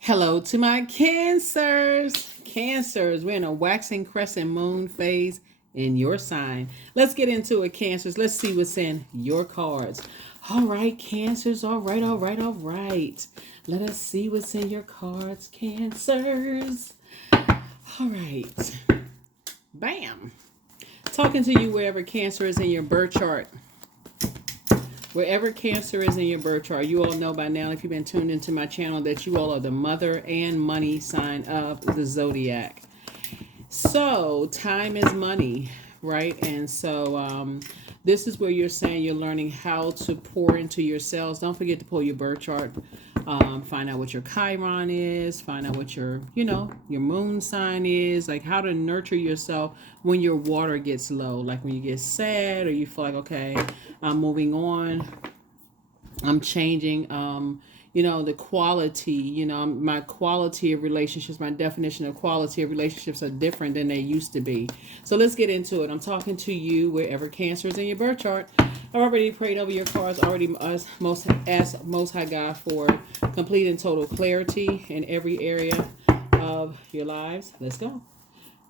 Hello to my Cancers. Cancers, we're in a waxing crescent moon phase in your sign. Let's get into it, Cancers. Let's see what's in your cards. All right, Cancers. All right, all right, all right. Let us see what's in your cards, Cancers. All right. Bam. Talking to you wherever Cancer is in your birth chart. Wherever Cancer is in your birth chart, you all know by now, if you've been tuned into my channel, that you all are the mother and money sign of the zodiac. So time is money, right? And so this is where you're saying you're learning how to pour into yourselves. Don't forget to pull your birth chart. Find out what your Chiron is. Find out what your moon sign is. Like how to nurture yourself when your water gets low. Like when you get sad or you feel like, okay, I'm moving on. I'm changing. The quality, my quality of relationships, my definition of quality of relationships are different than they used to be. So let's get into it. I'm talking to you wherever Cancer is in your birth chart. I've already prayed over your cards, already asked Most High God for complete and total clarity in every area of your lives. Let's go.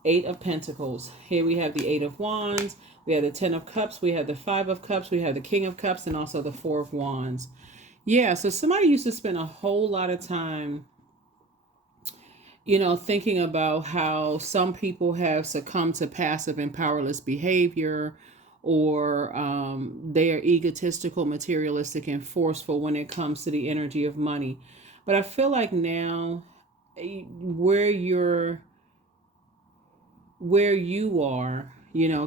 Eight of Pentacles. Here we have the Eight of Wands. We have the Ten of Cups. We have the Five of Cups. We have the King of Cups and also the Four of Wands. Yeah, so somebody used to spend a whole lot of time, thinking about how some people have succumbed to passive and powerless behavior, or they are egotistical, materialistic, and forceful when it comes to the energy of money. But I feel like now, where you are,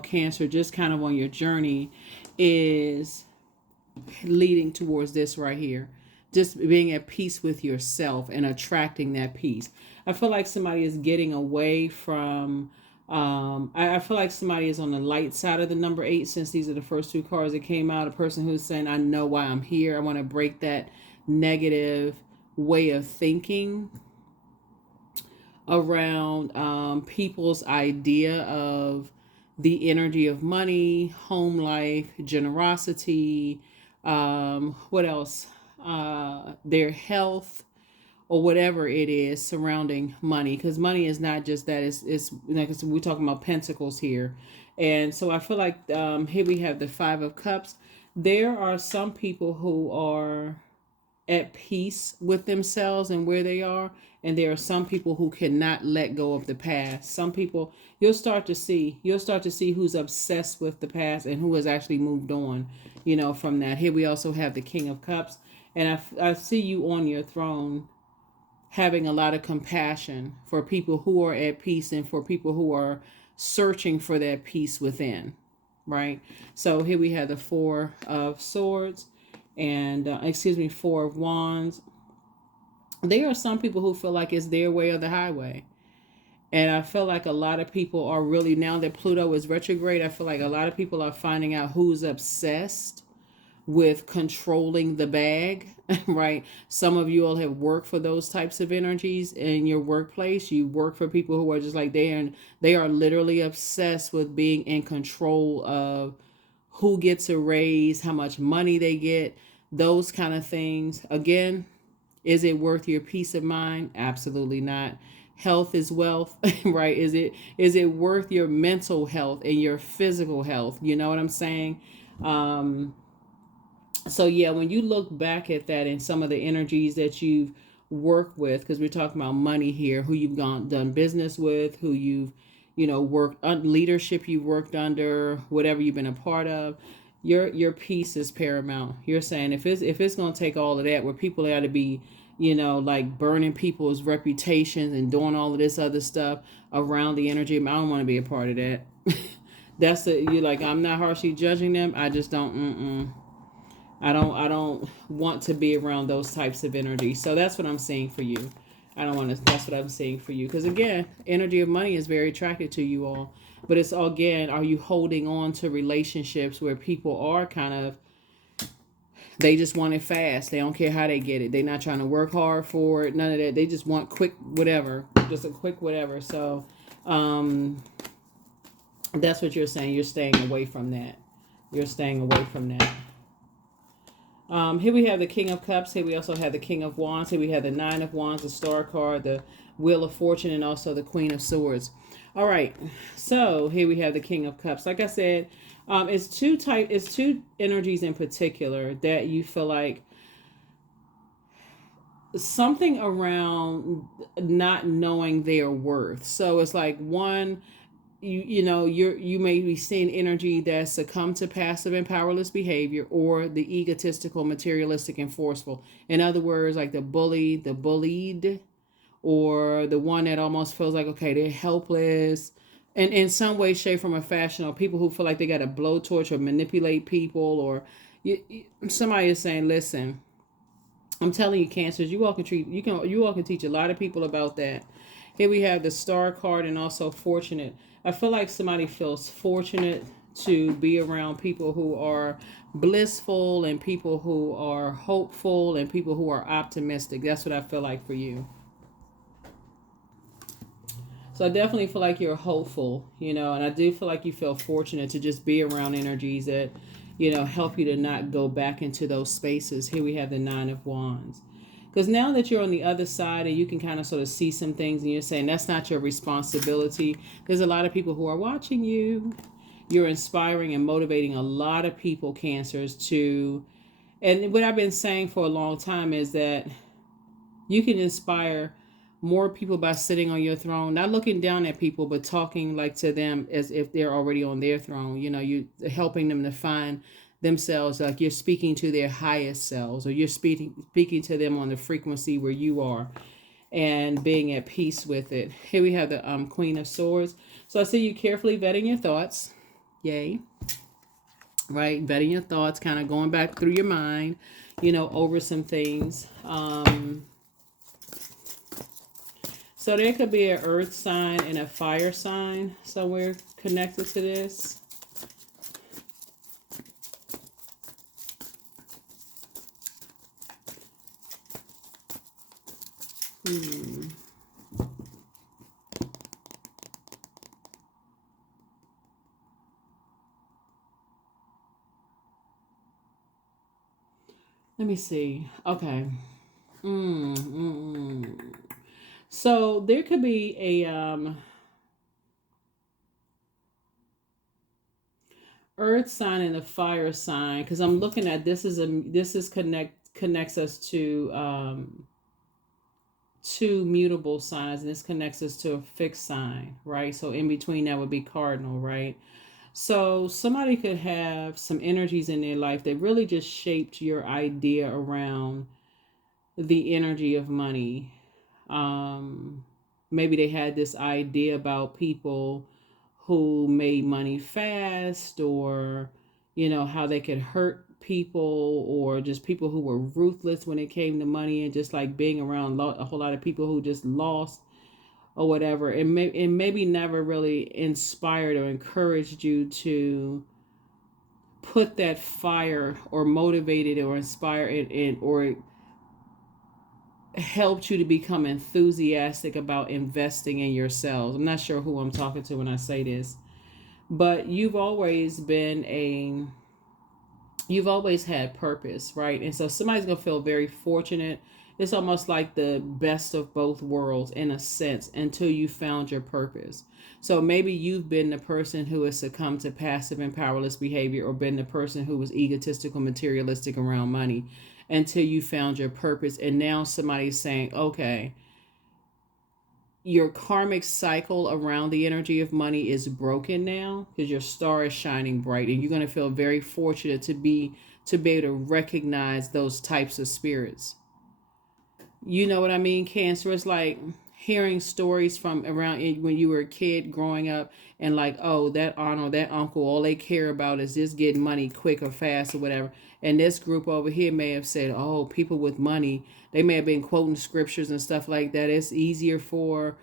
Cancer, just kind of on your journey, is leading towards this right here. Just being at peace with yourself and attracting that peace. I feel like somebody is getting away from I feel like somebody is on the light side of the number 8, since these are the first two cards that came out. A person who's saying, I know why I'm here. I want to break that negative way of thinking around people's idea of the energy of money, home life, generosity, what else? Their health, or whatever it is surrounding money. Because money is not just that. It's like I said, we're talking about pentacles here. And so I feel like here we have the Five of Cups. There are some people who are at peace with themselves and where they are, and there are some people who cannot let go of the past. Some people, you'll start to see who's obsessed with the past and who has actually moved on, from that. Here we also have the King of Cups, and I see you on your throne having a lot of compassion for people who are at peace and for people who are searching for that peace within, right? So here we have the Four of Swords and Four of Wands. There are some people who feel like it's their way or the highway. And I feel like a lot of people are really, now that Pluto is retrograde, I feel like a lot of people are finding out who's obsessed with controlling the bag, right? Some of you all have worked for those types of energies in your workplace. You work for people who are just like they are literally obsessed with being in control of who gets a raise, how much money they get, those kind of things. Again, is it worth your peace of mind? Absolutely not. Health is wealth, right? Is it worth your mental health and your physical health? You know what I'm saying? So yeah, when you look back at that and some of the energies that you've worked with, because we're talking about money here, who you've done business with, who you've worked leadership you've worked under, whatever you've been a part of, your peace is paramount. You're saying if it's going to take all of that, where people got to be like burning people's reputations and doing all of this other stuff around the energy, I don't want to be a part of that. You're like, I'm not harshly judging them, I just don't. I don't want to be around those types of energy. So that's what I'm saying for you. That's what I'm saying for you. Because again, energy of money is very attractive to you all. But it's again, are you holding on to relationships where people are kind of, they just want it fast. They don't care how they get it. They're not trying to work hard for it. None of that. They just want quick whatever. Just a quick whatever. So that's what you're saying. You're staying away from that. You're staying away from that. Here we have the King of Cups. Here we also have the King of Wands. Here we have the Nine of Wands, the Star card, the Wheel of Fortune, and also the Queen of Swords. All right, so here we have the King of Cups. Like I said, it's two energies in particular that you feel like something around not knowing their worth. So it's like one, you may be seeing energy that succumb to passive and powerless behavior, or the egotistical, materialistic, and forceful. In other words, like the bully, the bullied, or the one that almost feels like, okay, they're helpless, and in some way, shape, form, or fashion, or people who feel like they got to blowtorch or manipulate people, or somebody is saying, listen, I'm telling you, Cancers, you all can teach a lot of people about that. Here we have the Star card and also fortunate. I feel like somebody feels fortunate to be around people who are blissful and people who are hopeful and people who are optimistic. That's what I feel like for you. So I definitely feel like you're hopeful, and I do feel like you feel fortunate to just be around energies that, help you to not go back into those spaces. Here we have the Nine of Wands. Because now that you're on the other side and you can kind of sort of see some things and you're saying that's not your responsibility, there's a lot of people who are watching you. You're inspiring and motivating a lot of people, Cancers, to, and what I've been saying for a long time is that you can inspire more people by sitting on your throne, not looking down at people, but talking like to them as if they're already on their throne. You helping them to find themselves, like you're speaking to their highest selves, or you're speaking to them on the frequency where you are, and being at peace with it. Here we have the Queen of Swords. So I see you carefully vetting your thoughts. Yay. Right, vetting your thoughts, kind of going back through your mind, over some things. So there could be an earth sign and a fire sign somewhere connected to this. Let me see. Okay. So there could be a earth sign and a fire sign, because I'm looking at connects us to two mutable signs, and this connects us to a fixed sign, right? So in between that would be cardinal, right? So somebody could have some energies in their life that really just shaped your idea around the energy of money. Maybe they had this idea about people who made money fast, or how they could hurt people, or just people who were ruthless when it came to money, and just like being around a whole lot of people who just lost or whatever, and maybe never really inspired or encouraged you to put that fire, or motivated or inspired it, or helped you to become enthusiastic about investing in yourselves. I'm not sure who I'm talking to when I say this, but you've always had purpose, right? And so somebody's gonna feel very fortunate. It's almost like the best of both worlds in a sense, until you found your purpose. So maybe you've been the person who has succumbed to passive and powerless behavior, or been the person who was egotistical, materialistic around money, until you found your purpose. And now somebody's saying, okay, your karmic cycle around the energy of money is broken now, because your star is shining bright, and you're going to feel very fortunate to be able to recognize those types of spirits. You know what I mean, Cancer? It's like hearing stories from around when you were a kid growing up, and like, oh, that aunt or that uncle, all they care about is just getting money quick or fast or whatever. And this group over here may have said, oh, people with money, they may have been quoting scriptures and stuff like that. It's easier for,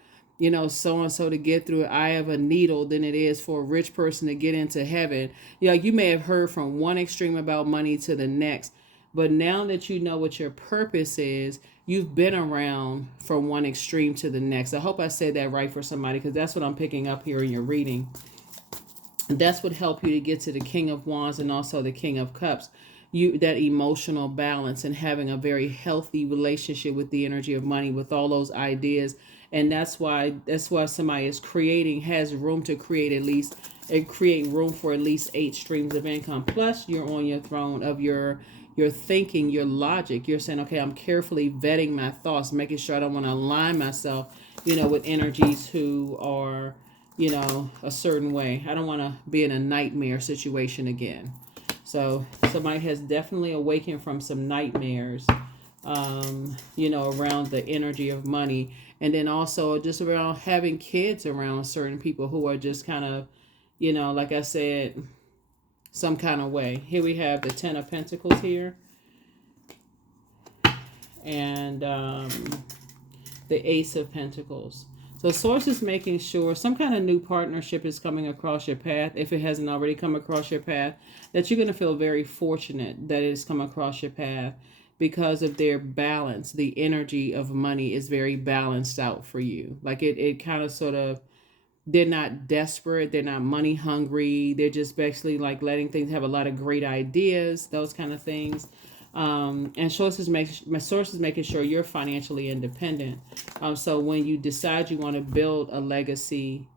so and so to get through the eye of a needle than it is for a rich person to get into heaven. You may have heard from one extreme about money to the next. But now that you know what your purpose is, you've been around from one extreme to the next. I hope I said that right for somebody, because that's what I'm picking up here in your reading. That's what helped you to get to the King of Wands and also the King of Cups. that emotional balance and having a very healthy relationship with the energy of money, with all those ideas. And that's why somebody is creating, has room to create at least, and create room for at least 8 streams of income. Plus you're on your throne of your thinking, your logic. You're saying, okay, I'm carefully vetting my thoughts, making sure I don't want to align myself, with energies who are, a certain way. I don't want to be in a nightmare situation again. So somebody has definitely awakened from some nightmares, around the energy of money. And then also just around having kids around certain people who are just kind of, like I said, some kind of way. Here we have the Ten of Pentacles here. And the Ace of Pentacles. So Source is making sure some kind of new partnership is coming across your path. If it hasn't already come across your path, that you're going to feel very fortunate that it has come across your path because of their balance. The energy of money is very balanced out for you. Like it kind of sort of, they're not desperate. They're not money hungry. They're just basically like letting things have a lot of great ideas, those kind of things. And Source is making sure you're financially independent. So when you decide you want to build a legacy,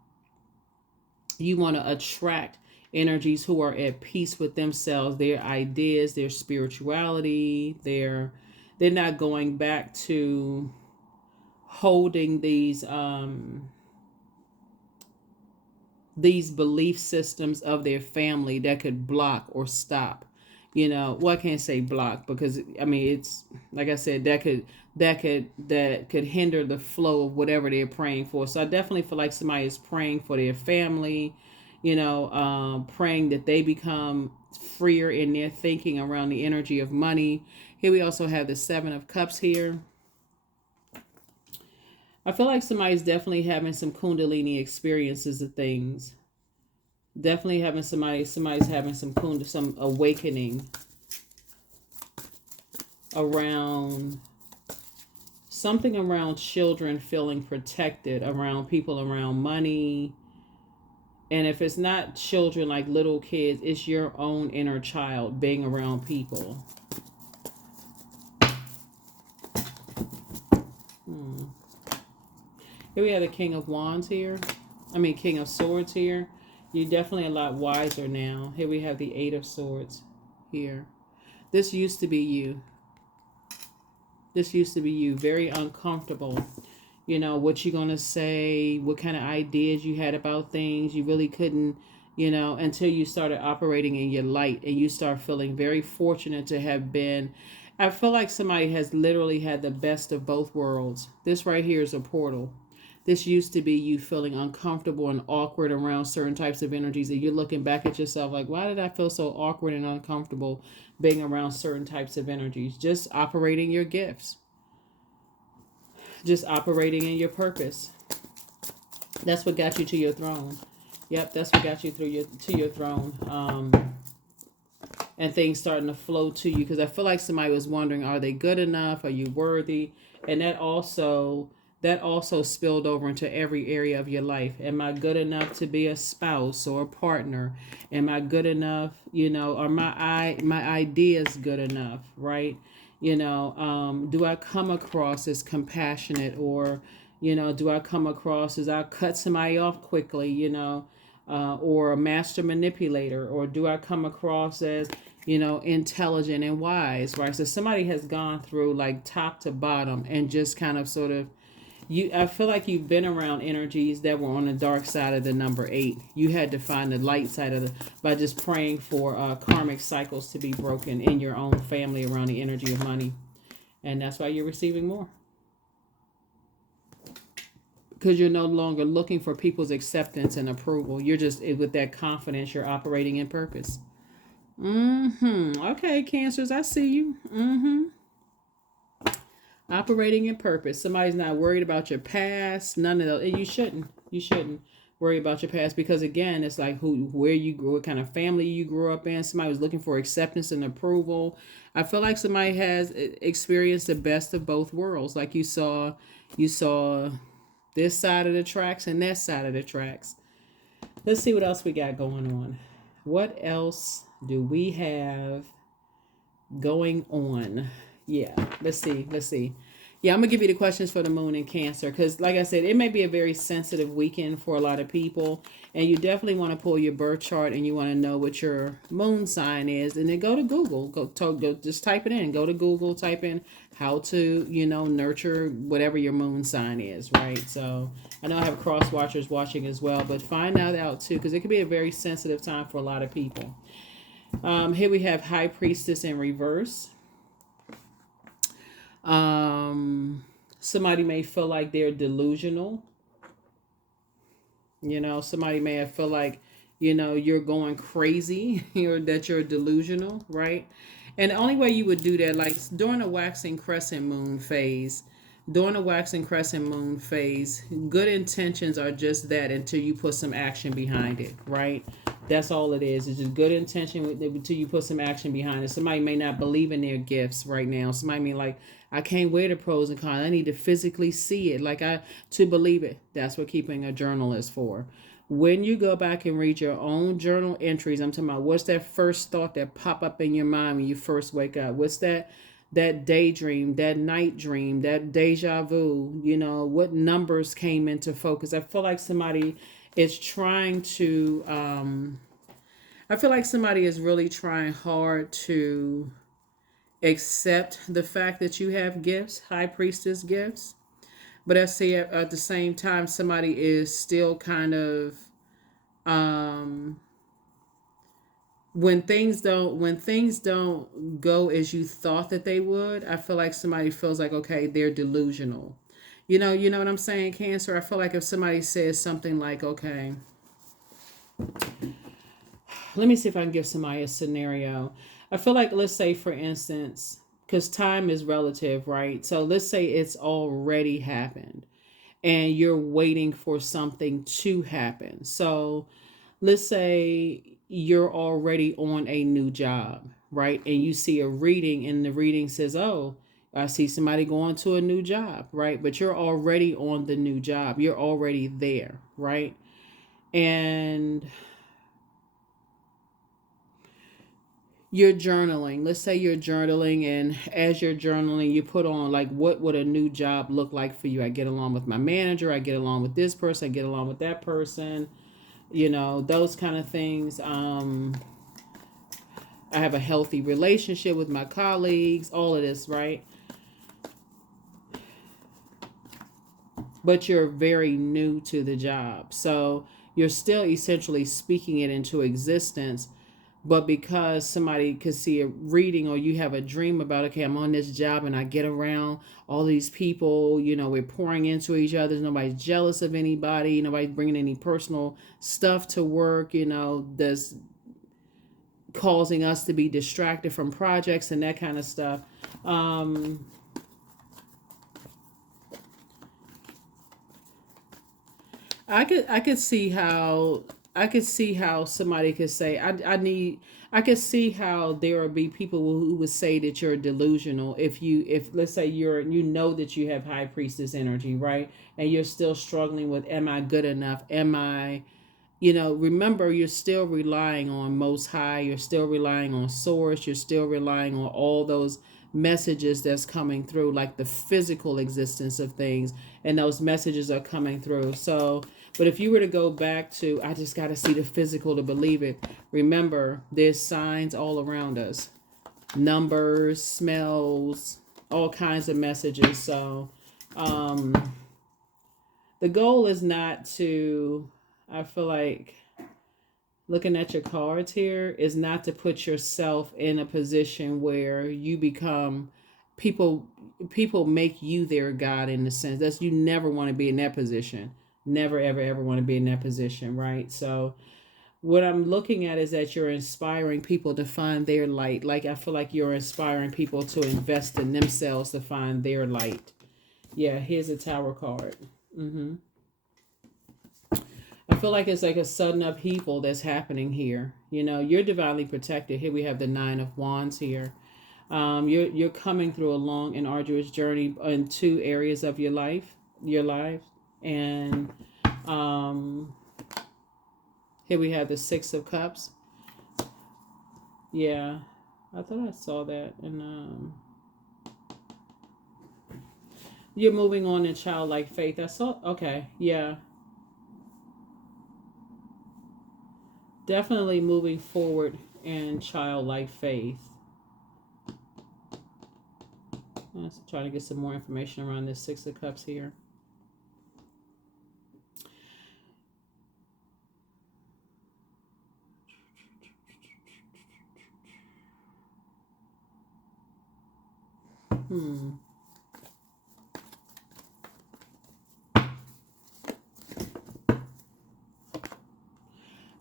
you want to attract energies who are at peace with themselves, their ideas, their spirituality. They're not going back to holding these belief systems of their family that could block or stop. Well, I can't say block, because I mean, it's like I said, that could hinder the flow of whatever they're praying for. So I definitely feel like somebody is praying for their family, praying that they become freer in their thinking around the energy of money. Here we also have the Seven of Cups here. I feel like somebody's definitely having some Kundalini experiences of things. Definitely having somebody's having some awakening around something, around children feeling protected, around people, around money. And if it's not children like little kids, it's your own inner child being around people. Here we have the King of Wands here. King of Swords here. You're definitely a lot wiser now. Here we have the Eight of Swords here. This used to be you. This used to be you. Very uncomfortable. What you're going to say, what kind of ideas you had about things. You really couldn't, until you started operating in your light and you start feeling very fortunate to have been. I feel like somebody has literally had the best of both worlds. This right here is a portal. This used to be you feeling uncomfortable and awkward around certain types of energies, and you're looking back at yourself like, why did I feel so awkward and uncomfortable being around certain types of energies? Just operating your gifts. Just operating in your purpose. That's what got you to your throne. Yep, that's what got you to your throne. And things starting to flow to you, because I feel like somebody was wondering, are they good enough? Are you worthy? And that also spilled over into every area of your life. Am I good enough to be a spouse or a partner? Am I good enough? Are my ideas good enough? Right? Do I come across as compassionate, or, do I come across as I cut somebody off quickly, or a master manipulator, or do I come across as, intelligent and wise, right? So somebody has gone through like top to bottom and just kind of sort of, I feel like you've been around energies that were on the dark side of the number 8. You had to find the light side by just praying for karmic cycles to be broken in your own family around the energy of money. And that's why you're receiving more. Because you're no longer looking for people's acceptance and approval. You're just, with that confidence, you're operating in purpose. Okay, Cancers, I see you. Operating in purpose. Somebody's not worried about your past. None of those. And you shouldn't. You shouldn't worry about your past, because again, it's like where you grew, what kind of family you grew up in. Somebody was looking for acceptance and approval. I feel like somebody has experienced the best of both worlds. Like you saw this side of the tracks and that side of the tracks. Let's see what else we got going on. What else do we have going on. Yeah, let's see. Let's see. Yeah, I'm gonna give you the questions for the moon and Cancer because, like I said, it may be a very sensitive weekend for a lot of people, and you definitely want to pull your birth chart and you want to know what your moon sign is, and then go to Google. Go, just type it in. Go to Google, type in how to, nurture whatever your moon sign is, right? So I know I have cross watchers watching as well, but find that out too because it could be a very sensitive time for a lot of people. Here we have High Priestess in reverse. Somebody may feel like they're delusional. Somebody may feel like, you're going crazy or that you're delusional, right? And the only way you would do that, like during the waxing crescent moon phase, good intentions are just that until you put some action behind it, right? That's all it is. It's just good intention until you put some action behind it. Somebody may not believe in their gifts right now. Somebody may like, I can't wear the pros and cons. I need to physically see it, to believe it. That's what keeping a journal is for. When you go back and read your own journal entries, I'm talking about what's that first thought that pop up in your mind when you first wake up? What's that daydream, that night dream, that deja vu? What numbers came into focus? I feel like somebody is trying to. I feel like somebody is really trying hard to accept the fact that you have gifts, high priestess gifts. But I see at the same time, somebody is still kind of, when things don't go as you thought that they would. I feel like somebody feels like, okay, they're delusional. You know what I'm saying, Cancer. I feel like if somebody says something like, okay, let me see if I can give somebody a scenario. I feel like, let's say, for instance, because time is relative, right? So let's say it's already happened and you're waiting for something to happen. So let's say you're already on a new job, right? And you see a reading and the reading says, oh, I see somebody going to a new job, right? But you're already on the new job. You're already there, right? And you're journaling. Let's say you're journaling, and as you're journaling, you put on like, what would a new job look like for you? I get along with my manager. I get along with this person. I get along with that person. Those kind of things. I have a healthy relationship with my colleagues. All of this, right? But you're very new to the job, so you're still essentially speaking it into existence. But because somebody could see a reading or you have a dream about, okay, I'm on this job and I get around all these people, we're pouring into each other. Nobody's jealous of anybody. Nobody's bringing any personal stuff to work, that's causing us to be distracted from projects and that kind of stuff. I could see how somebody could say, I could see how there would be people who would say that you're delusional if let's say you know that you have high priestess energy, right? And you're still struggling with, am I good enough? Am I, remember, you're still relying on Most High. You're still relying on Source. You're still relying on all those messages that's coming through, like the physical existence of things, and those messages are coming through. So, but if you were to go back to, I just got to see the physical to believe it. Remember, there's signs all around us, numbers, smells, all kinds of messages. So, the goal is not to, I feel like, looking at your cards here, is not to put yourself in a position where you become, people people make you their god, in the sense that's, you never want to be in that position. Never ever ever want to be in that position, right? So what I'm looking at is that you're inspiring people to find their light. Like, I feel like you're inspiring people to invest in themselves to find their light. Yeah, here's a Tower card. I feel like it's like a sudden upheaval that's happening here. You're divinely protected. Here we have the Nine of Wands here. You're coming through a long and arduous journey in two areas of your life, and here we have the Six of Cups. Yeah. I thought I saw that. And you're moving on in childlike faith. I saw. Okay, yeah, definitely moving forward in childlike faith. Let's try to get some more information around this Six of Cups here.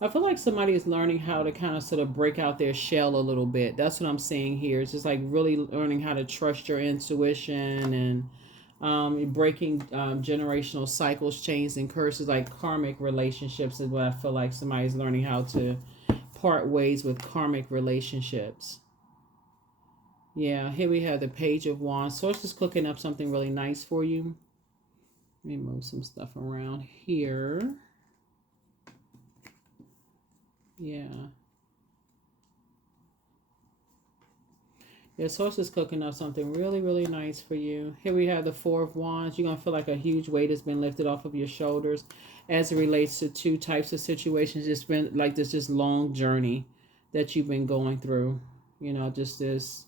I feel like somebody is learning how to kind of sort of break out their shell a little bit. That's what I'm seeing here. It's just like really learning how to trust your intuition and breaking generational cycles, chains, and curses, like karmic relationships is what I feel like somebody's learning how to part ways with karmic relationships. Yeah, here we have the Page of Wands. Source is cooking up something really nice for you. Let me move some stuff around here. Yeah. Your source is cooking up something really, really nice for you. Here we have the Four of Wands. You're going to feel like a huge weight has been lifted off of your shoulders as it relates to two types of situations. It's been like this just long journey that you've been going through. You know, just this,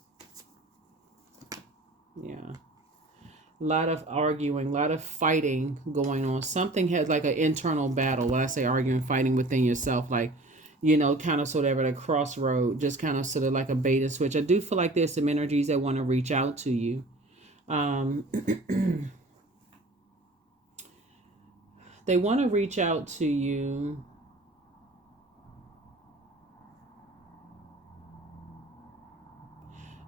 yeah. A lot of arguing, a lot of fighting going on. Something has like an internal battle. When I say arguing, fighting within yourself, like, you know, kind of sort of at a crossroad, just kind of sort of like a bait and switch. I do feel like there's some energies that want to reach out to you. They want to reach out to you.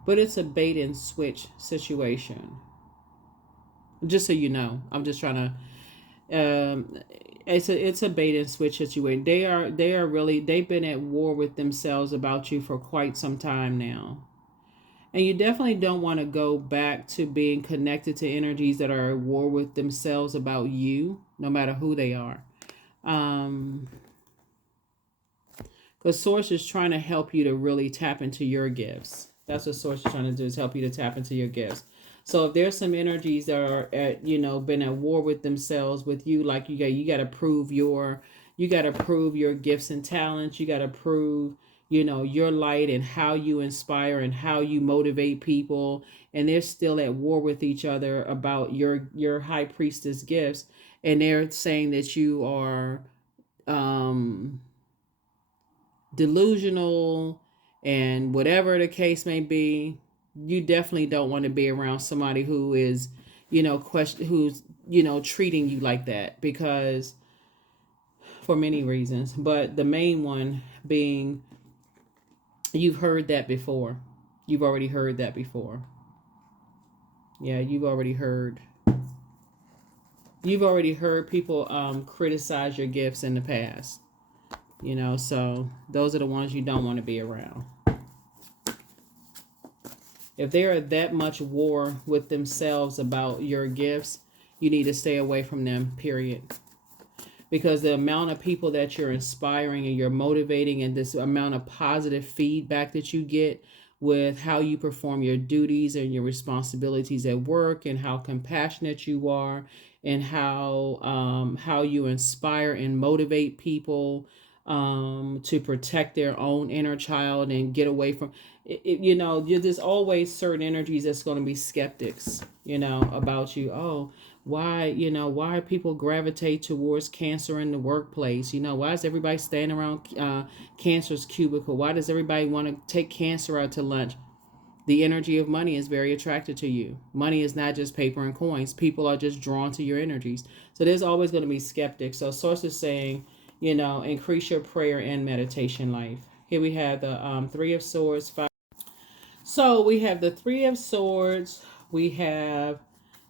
But it's a bait and switch situation. Just so you know, I'm just trying to it's a bait and switch situation. They are really, they've been at war with themselves about you for quite some time now. And you definitely don't want to go back to being connected to energies that are at war with themselves about you, no matter who they are. Because Source is trying to help you to really tap into your gifts. That's what Source is trying to do, is help you to tap into your gifts. So if there's some energies that are at, you know, been at war with themselves with you, like you got to prove your gifts and talents. You got to prove, you know, your light and how you inspire and how you motivate people. And they're still at war with each other about your high priestess gifts. And they're saying that you are delusional and whatever the case may be. You definitely don't want to be around somebody who is, you know, who's, you know, treating you like that, because for many reasons, but the main one being you've heard that before. You've already heard that before. Yeah, you've already heard people criticize your gifts in the past. You know, so those are the ones you don't want to be around. If they are that much war with themselves about your gifts, you need to stay away from them, period. Because the amount of people that you're inspiring and you're motivating, and this amount of positive feedback that you get with how you perform your duties and your responsibilities at work, and how compassionate you are, and how you inspire and motivate people to protect their own inner child and get away from you know, there's always certain energies that's going to be skeptics, you know, about you. Oh, why, you know, why people gravitate towards cancer in the workplace? You know, why is everybody standing around cancer's cubicle? Why does everybody want to take cancer out to lunch? The energy of money is very attracted to you. Money is not just paper and coins. People are just drawn to your energies. So there's always going to be skeptics. So Source is saying, you know, increase your prayer and meditation life. Here we have the Three of Swords. So we have the Three of Swords. We have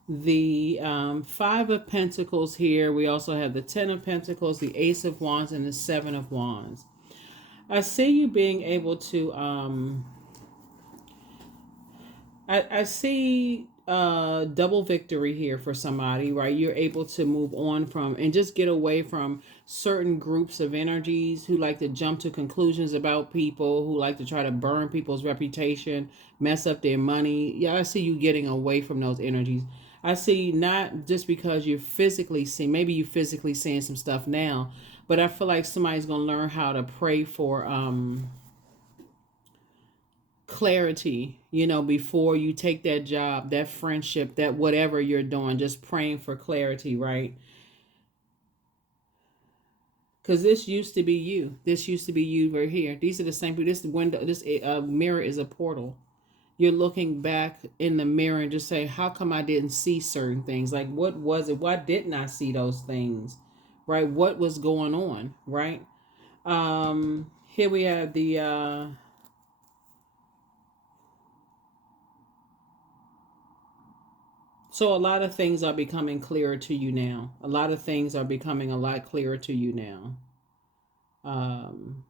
the Five of Pentacles here. We also have the Ten of Pentacles, the Ace of Wands, and the Seven of Wands. I see you being able to I see double victory here for somebody, right? You're able to move on from and just get away from certain groups of energies who like to jump to conclusions about people, who like to try to burn people's reputation, mess up their money. Yeah, I see you getting away from those energies. I see, not just because you're physically seeing, maybe you physically seeing some stuff now, but I feel like somebody's gonna learn how to pray for clarity, before you take that job, that friendship, that whatever you're doing, just praying for clarity, right? Because this used to be you. This used to be you right here. These are the same people. This window, this mirror is a portal. You're looking back in the mirror and just say, how come I didn't see certain things? Like, what was it? Why didn't I see those things? Right? What was going on? Right? Here we have the so a lot of things are becoming clearer to you now. A lot of things are becoming a lot clearer to you now. Um,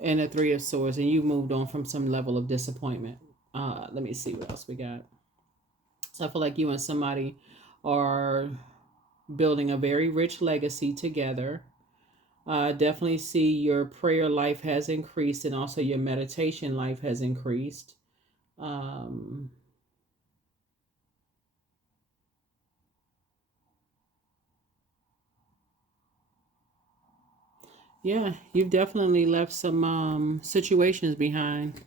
and the Three of Swords, and you moved on from some level of disappointment. Let me see what else we got. So I feel like you and somebody are building a very rich legacy together. Definitely see your prayer life has increased, and also your meditation life has increased. Um, yeah, you've definitely left some situations behind.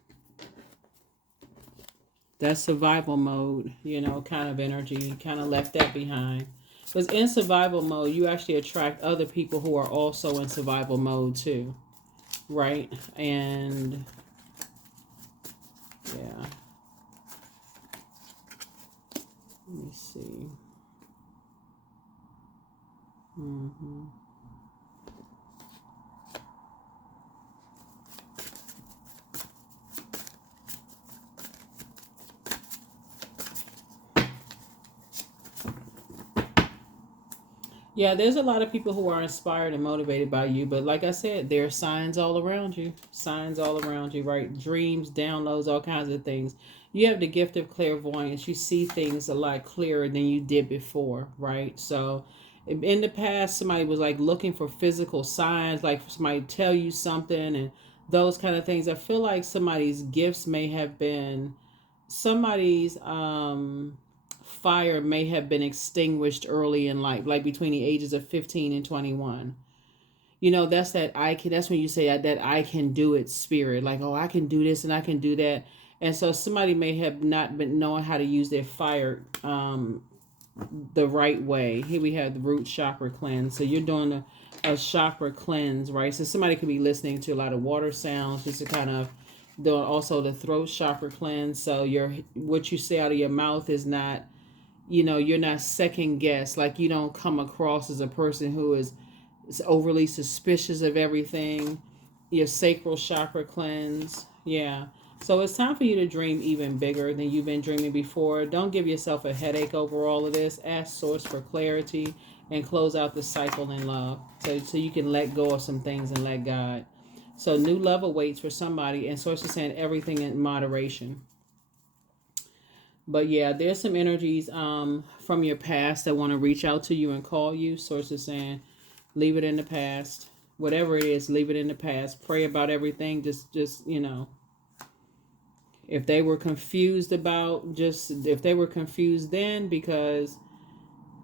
That survival mode, kind of energy, kind of left that behind. Because in survival mode, you actually attract other people who are also in survival mode too, right? And yeah, let me see. Mm-hmm. Yeah, there's a lot of people who are inspired and motivated by you, but like I said, there are signs all around you. Signs all around you, right? Dreams, downloads, all kinds of things. You have the gift of clairvoyance. You see things a lot clearer than you did before, right? So in the past, somebody was like looking for physical signs, like somebody tell you something and those kind of things. I feel like somebody's gifts may have been somebody's fire may have been extinguished early in life, like between the ages of 15 and 21. That's that I can, that's when you say that I can do it spirit, like, oh, I can do this and I can do that. And so somebody may have not been knowing how to use their fire the right way. Here we have the root chakra cleanse. So you're doing a chakra cleanse, right? So somebody could be listening to a lot of water sounds just to kind of doing also the throat chakra cleanse. So what you say out of your mouth is not, you're not second guess. Like, you don't come across as a person who is overly suspicious of everything. Your sacral chakra cleanse. Yeah. So it's time for you to dream even bigger than you've been dreaming before. Don't give yourself a headache over all of this. Ask Source for clarity and close out the cycle in love. So you can let go of some things and let God. So new love awaits for somebody, and Source is saying everything in moderation. But yeah, there's some energies from your past that want to reach out to you and call you. Source is saying, leave it in the past. Whatever it is, leave it in the past. Pray about everything. Just if they were confused if they were confused then because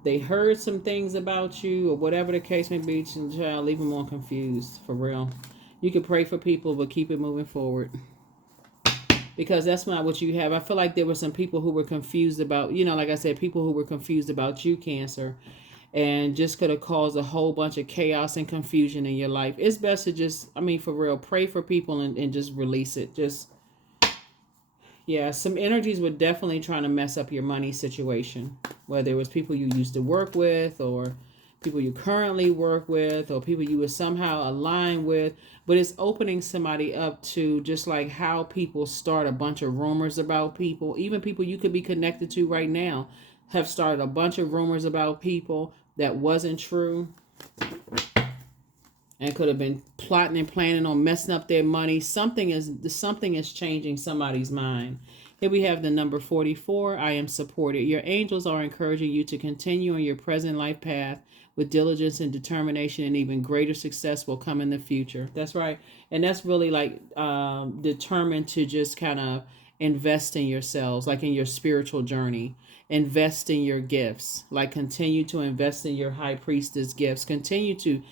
they heard some things about you or whatever the case may be, child, leave them more confused, for real. You can pray for people, but keep it moving forward. Because that's not what you have. I feel like there were some people who were confused about, like I said, people who were confused about you, Cancer, and just could have caused a whole bunch of chaos and confusion in your life. It's best to just, for real, pray for people and just release it. Yeah, some energies were definitely trying to mess up your money situation, whether it was people you used to work with or people you currently work with or people you were somehow aligned with. But it's opening somebody up to just like how people start a bunch of rumors about people. Even people you could be connected to right now have started a bunch of rumors about people that wasn't true. and could have been plotting and planning on messing up their money. Something is changing somebody's mind. Here we have the number 44. I am supported. Your angels are encouraging you to continue on your present life path with diligence and determination, and even greater success will come in the future. That's right. And that's really like determined to just kind of invest in yourselves, like in your spiritual journey. Invest in your gifts, like continue to invest in your high priestess gifts. Continue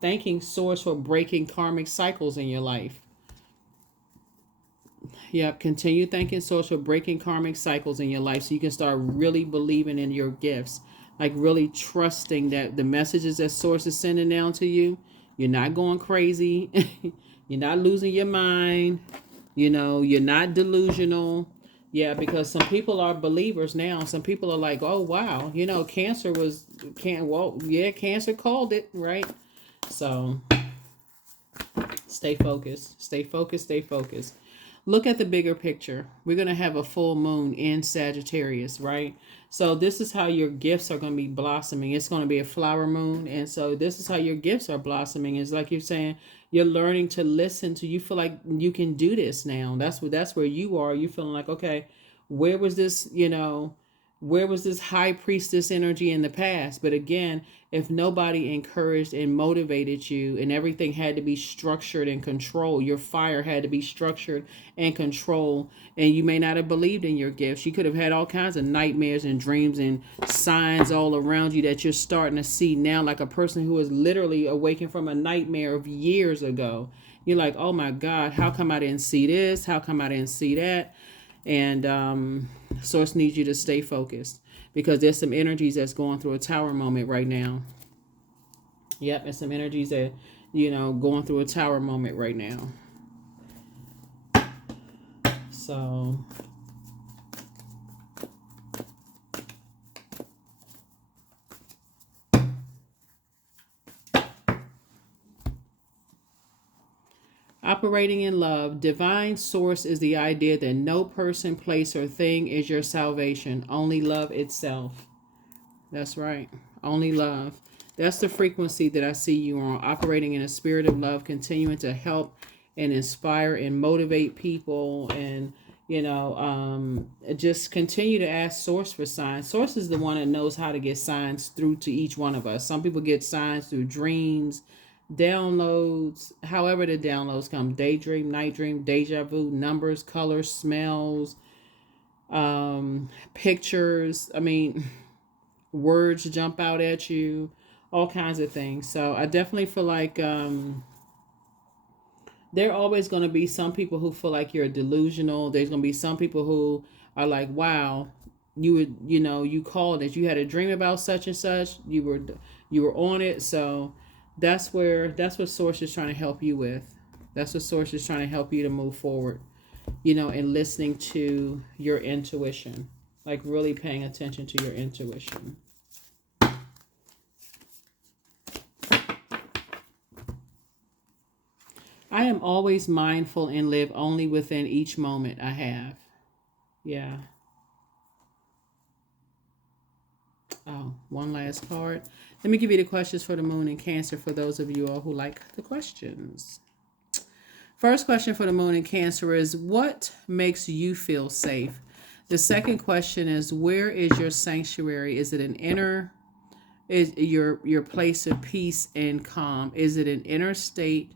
thanking source for breaking karmic cycles in your life. Yep, continue thanking source for breaking karmic cycles in your life so you can start really believing in your gifts. Like really trusting that the messages that source is sending down to you, you're not going crazy. You're not losing your mind. You're not delusional. Yeah, because some people are believers now. Some people are like, oh wow, cancer cancer called it, right? So stay focused. Stay focused. Stay focused. Look at the bigger picture. We're going to have a full moon in Sagittarius, right? So this is how your gifts are going to be blossoming. It's going to be a flower moon. And so this is how your gifts are blossoming. It's like you're saying, you're learning to listen to, you feel like you can do this now. That's where you are. You feeling like, okay, where was this, where was this high priestess energy in the past? But again, if nobody encouraged and motivated you and everything had to be structured and controlled, your fire had to be structured and controlled, and you may not have believed in your gifts. You could have had all kinds of nightmares and dreams and signs all around you that you're starting to see now, like a person who is literally awakened from a nightmare of years ago. You're like, oh my God, how come I didn't see this? How come I didn't see that? And source needs you to stay focused because there's some energies that's going through a tower moment right now. Yep, and some energies that, going through a tower moment right now. So operating in love, divine source is the idea that no person, place, or thing is your salvation. Only love itself. That's right. Only love. That's the frequency that I see you on. Operating in a spirit of love, continuing to help and inspire and motivate people, and just continue to ask source for signs. Source is the one that knows how to get signs through to each one of us. Some people get signs through dreams, downloads, however the downloads come, daydream, night dream, deja vu, numbers, colors, smells, pictures, words jump out at you, all kinds of things. So I definitely feel like there are always going to be some people who feel like you're delusional. There's going to be some people who are like, wow, you called it, you had a dream about such and such, you were on it. So that's what source is trying to help you with. That's what source is trying to help you to move forward, and listening to your intuition, like really paying attention to your intuition. I am always mindful and live only within each moment I have. Yeah. Oh, one last card. Let me give you the questions for the moon in Cancer for those of you all who like the questions. First question for the moon in Cancer is, what makes you feel safe? The second question is, where is your sanctuary? Is it an inner, is your place of peace and calm? Is it an inner state,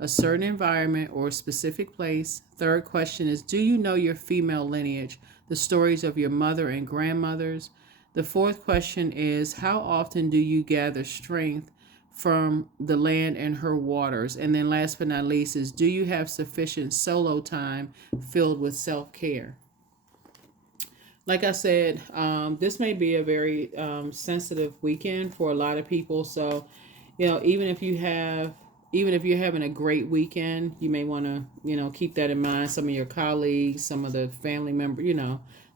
a certain environment, or a specific place? Third question is, do you know your female lineage, the stories of your mother and grandmothers? The fourth question is, how often do you gather strength from the land and her waters? And then last but not least is, do you have sufficient solo time filled with self-care? Like I said, this may be a very sensitive weekend for a lot of people. So, even if you're having a great weekend, you may want to, keep that in mind. Some of your colleagues, some of the family members,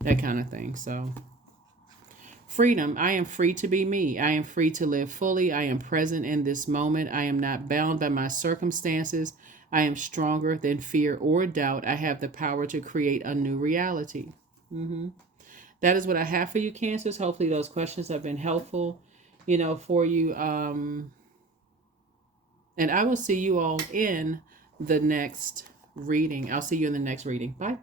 that kind of thing. So, freedom. I am free to be me. I am free to live fully. I am present in this moment. I am not bound by my circumstances. I am stronger than fear or doubt. I have the power to create a new reality. That is what I have for you, Cancers. Hopefully those questions have been helpful, for you. And I will see you all in the next reading. I'll see you in the next reading. Bye.